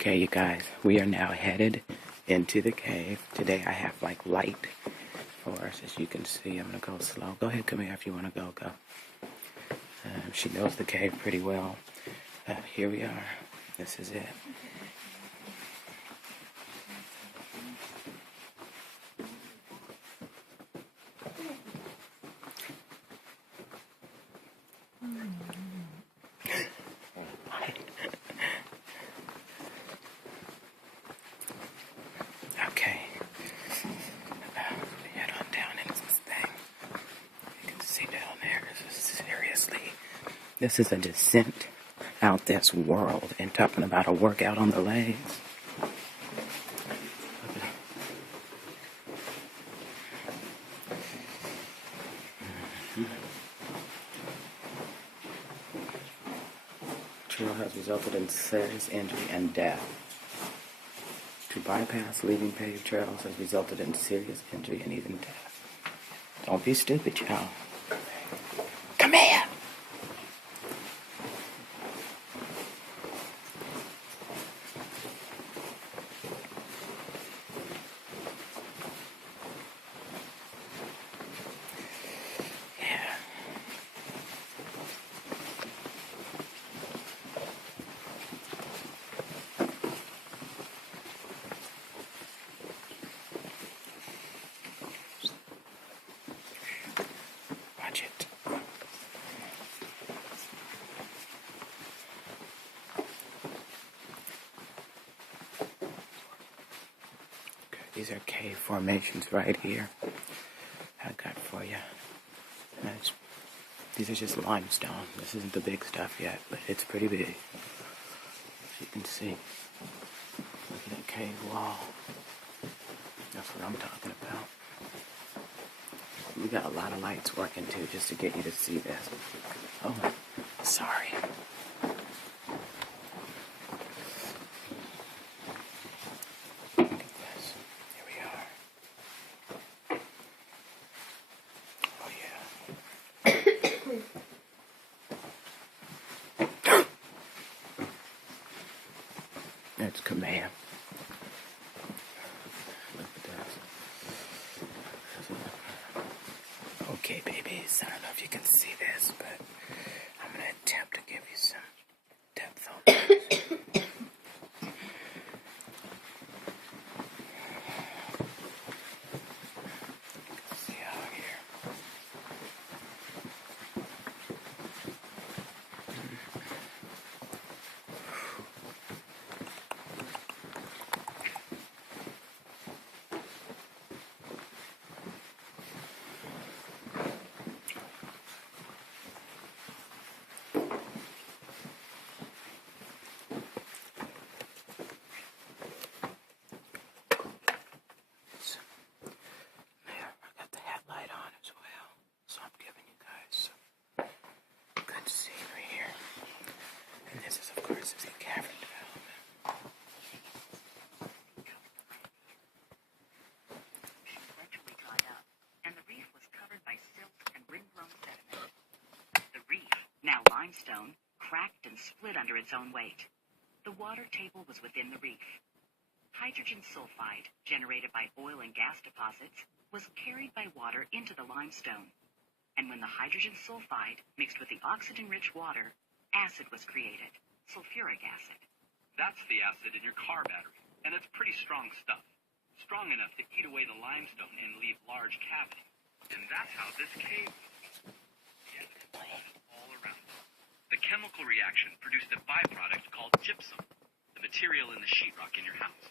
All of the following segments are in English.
Okay, you guys, we are now headed into the cave. Today I have like light for us, as you can see. I'm going to go slow. Go ahead, come here if you want to go. She knows the cave pretty well. Here we are. This is it. Okay. Head on down into this thing. You can see down there. This is a descent out this world, and talking about a workout on the legs. Trail has resulted in serious injury and death. To bypass leaving paved trails has resulted in serious injury and even death. Don't be stupid, y'all. Come here! Watch it. Okay, these are cave formations right here. I got for you. These are just limestone. This isn't the big stuff yet, but it's pretty big. As you can see. Look at that cave wall. That's what I'm talking about. We got a lot of lights working too, just to get you to see this. Oh, sorry. Look at this. Here we are. Oh yeah. That's command. Look at this. Okay, babies, I don't know if you can see this, but I'm going to attempt to give you some depth on this. See out here. This is, of course, the Cavern development. Eventually dried up, and the reef was covered by silt and wind-blown sediment. The reef, now limestone, cracked and split under its own weight. The water table was within the reef. Hydrogen sulfide, generated by oil and gas deposits, was carried by water into the limestone. And when the hydrogen sulfide mixed with the oxygen-rich water, acid was created, sulfuric acid. That's the acid in your car battery, and it's pretty strong stuff. Strong enough to eat away the limestone and leave large cavities. And that's how this cave was. The acid all around it. The chemical reaction produced a byproduct called gypsum, the material in the sheetrock in your house.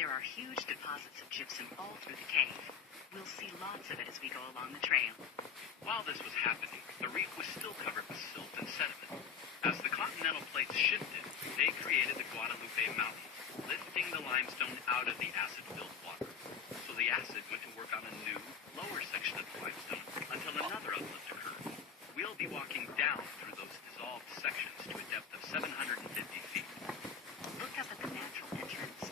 There are huge deposits of gypsum all through the cave. We'll see lots of it as we go along the trail. While this was happening, the reef was still covered with silt and sediment. As the continental plates shifted, they created the Guadalupe Mountains, lifting the limestone out of the acid-filled water. So the acid went to work on a new, lower section of the limestone until another uplift occurred. We'll be walking down through those dissolved sections to a depth of 750 feet. Look up at the natural entrance.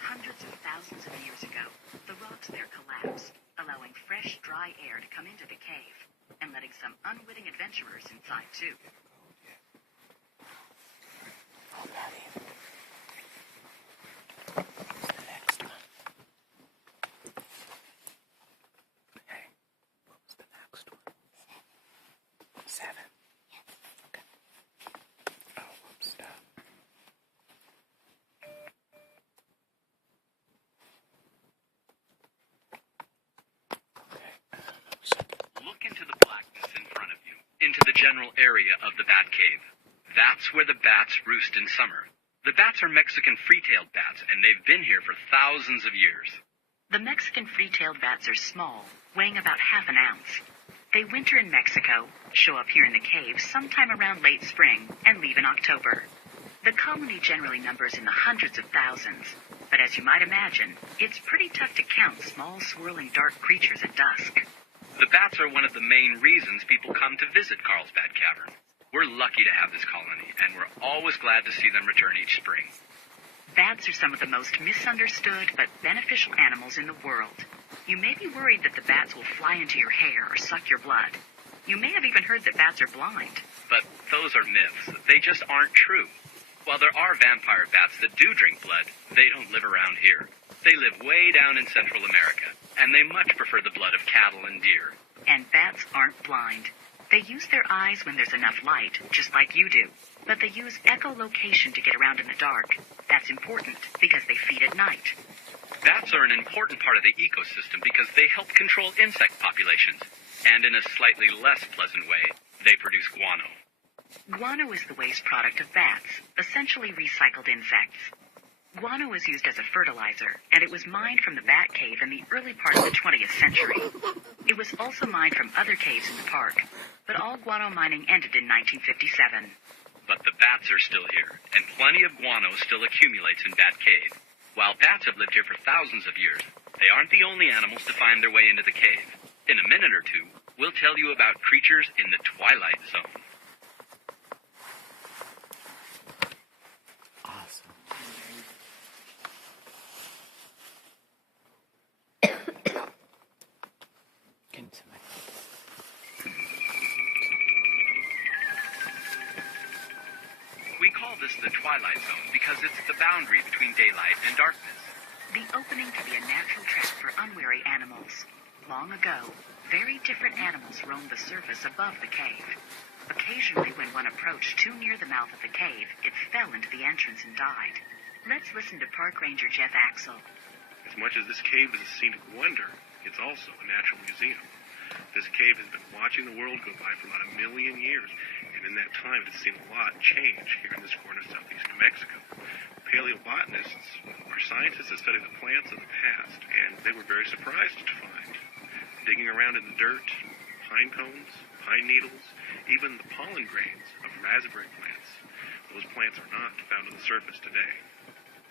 Hundreds of thousands of years ago, the rocks there collapsed, allowing fresh, dry air to come into the cave, and letting some unwitting adventurers inside too. general area of the bat cave. That's where the bats roost in summer. The bats are Mexican free-tailed bats, and they've been here for thousands of years. The Mexican free-tailed bats are small, weighing about half an ounce. They winter in Mexico, show up here in the cave sometime around late spring, and leave in October. The colony generally numbers in the hundreds of thousands, but as you might imagine, it's pretty tough to count small, swirling dark creatures at dusk. The bats are one of the main reasons people come to visit Carlsbad Cavern. We're lucky to have this colony, and we're always glad to see them return each spring. Bats are some of the most misunderstood but beneficial animals in the world. You may be worried that the bats will fly into your hair or suck your blood. You may have even heard that bats are blind. But those are myths. They just aren't true. While there are vampire bats that do drink blood, they don't live around here. They live way down in Central America, and they much prefer the blood of cattle and deer. And bats aren't blind. They use their eyes when there's enough light, just like you do. But they use echolocation to get around in the dark. That's important, because they feed at night. Bats are an important part of the ecosystem because they help control insect populations. And in a slightly less pleasant way, they produce guano. Guano is the waste product of bats, essentially recycled insects. Guano was used as a fertilizer, and it was mined from the bat cave in the early part of the 20th century. It was also mined from other caves in the park, but all guano mining ended in 1957. But the bats are still here, and plenty of guano still accumulates in Bat Cave. While bats have lived here for thousands of years, they aren't the only animals to find their way into the cave. In a minute or two, we'll tell you about creatures in the Twilight Zone. Awesome. Getting some. We call this the Twilight Zone because it's the boundary between daylight and darkness. The opening could be a natural trap for unwary animals. Long ago, very different animals roamed the surface above the cave. Occasionally, when one approached too near the mouth of the cave, it fell into the entrance and died. Let's listen to Park Ranger Jeff Axel. As much as this cave is a scenic wonder, it's also a natural museum. This cave has been watching the world go by for about 1 million years, and in that time it has seen a lot change here in this corner of southeast New Mexico. Paleobotanists are scientists that study the plants of the past, and they were very surprised to find, digging around in the dirt, pine cones, pine needles, even the pollen grains of raspberry plants. Those plants are not found on the surface today.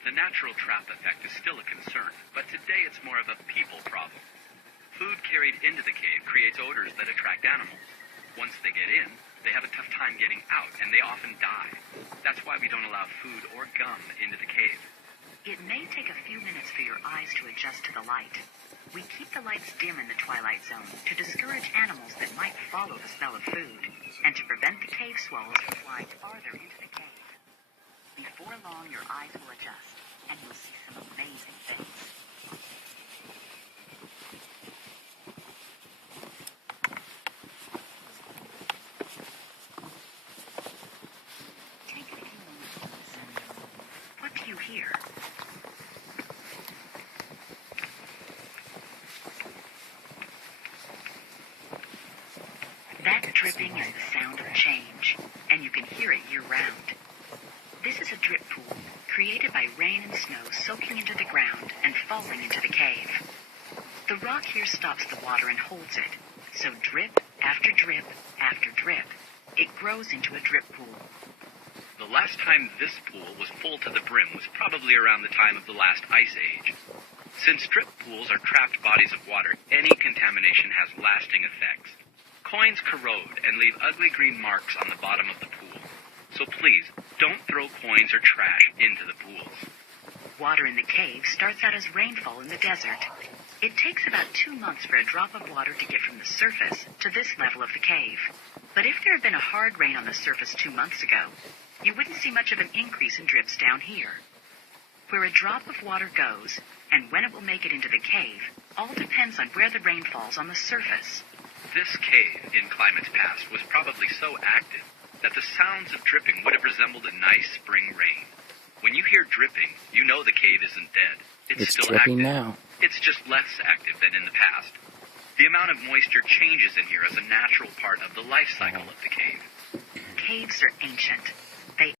The natural trap effect is still a concern, but today it's more of a people problem. Food carried into the cave creates odors that attract animals. Once they get in, they have a tough time getting out, and they often die. That's why we don't allow food or gum into the cave. It may take a few minutes for your eyes to adjust to the light. We keep the lights dim in the Twilight Zone to discourage animals that might follow the smell of food, and to prevent the cave swallows from flying farther into the cave. Before long, your eyes will adjust, and you'll see some amazing things. Take a few moments to listen. What do you hear? That dripping is the sound of change, and you can hear it year-round. This is a drip pool, created by rain and snow soaking into the ground and falling into the cave. The rock here stops the water and holds it, so drip after drip after drip, it grows into a drip pool. The last time this pool was full to the brim was probably around the time of the last ice age. Since drip pools are trapped bodies of water, any contamination has lasting effects. Coins corrode and leave ugly green marks on the bottom of the pool. So please, don't throw coins or trash into the pools. Water in the cave starts out as rainfall in the desert. It takes about 2 months for a drop of water to get from the surface to this level of the cave. But if there had been a hard rain on the surface 2 months ago, you wouldn't see much of an increase in drips down here. Where a drop of water goes, and when it will make it into the cave, all depends on where the rain falls on the surface. This cave, in climates past, was probably so active that the sounds of dripping would have resembled a nice spring rain. When you hear dripping, you know the cave isn't dead. It's still dripping active. now. It's just less active than in the past. The amount of moisture changes in here as a natural part of the life cycle of the cave. Caves are ancient. They